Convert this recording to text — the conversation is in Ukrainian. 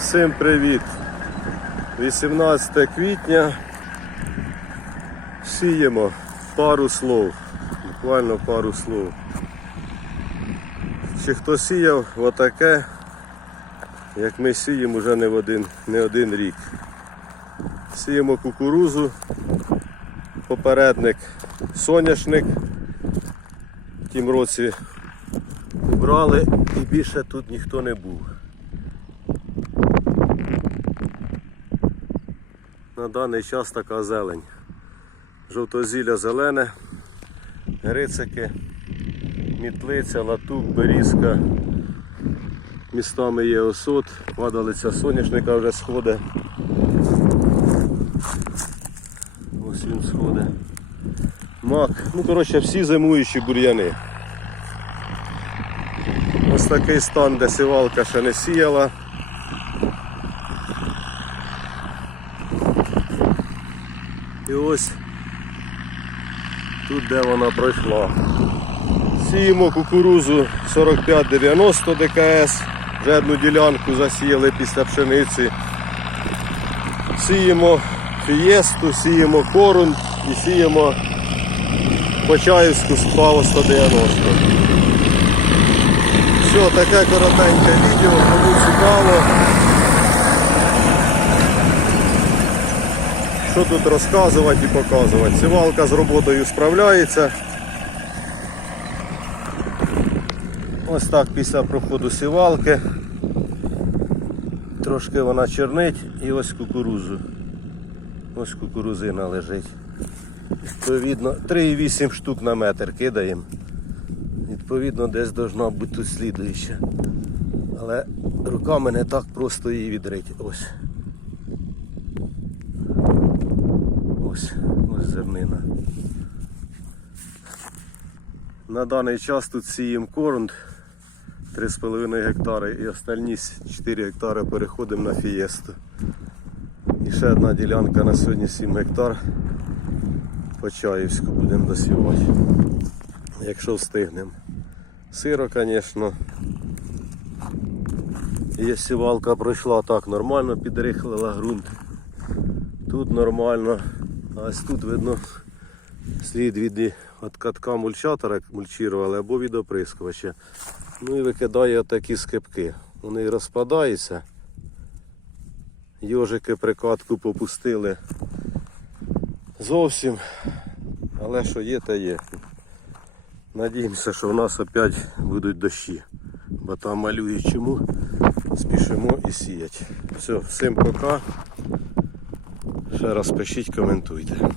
Всім привіт! 18 квітня. Сіємо пару слов. Буквально пару слов. Чи хто сіяв отаке, як ми сіємо вже не, в один, не один рік. Сіємо кукурузу, попередник соняшник. В тім році убрали і більше тут ніхто не був. На даний час така зелень. Жовтозілля зелене, грицики, мітлиця, латук, берізка. Містами є осот, падалиця соняшника вже сходить. Ось він сходить. Мак. Ну, коротше, всі зимуючі бур'яни. Ось такий стан, де сівалка ще не сіяла. І ось тут де вона пройшла. Сіємо кукурузу 45-90 ДКС, вже одну ділянку засіяли після пшениці. Сіємо фієсту, сіємо корунт і сіємо Почаївську спаву 190. Все, таке коротеньке відео, кому цікаво. Що тут розказувати і показувати? Сівалка з роботою справляється. Ось так після проходу сівалки. Трошки вона чернить і ось кукурузу. Ось кукурузина лежить. Відповідно 3,8 штук на метр кидаємо. Відповідно, десь должна бути тут слідуюча. Але руками не так просто її відрити. Ось ось зернина. На даний час тут сіємо корунд 3,5 гектари і остальні 4 гектари переходимо на фієсту. І ще одна ділянка на сьогодні 7 гектар. Почаївську будемо досівати. Якщо встигнемо. Сиро, звісно. Є сівалка пройшла так нормально, підрихлила ґрунт. Тут нормально. А ось тут видно слід від катка мульчатора, мульчували, або від оприскувача. Ну і викидає такі скипки. Вони розпадаються. Йожики прикатку попустили зовсім. Але що є, то є. Надіємося, що в нас опять будуть дощі. Бо там малює чому. Спішимо і сіять. Все, всім пока. Ще раз пишіть, коментуйте.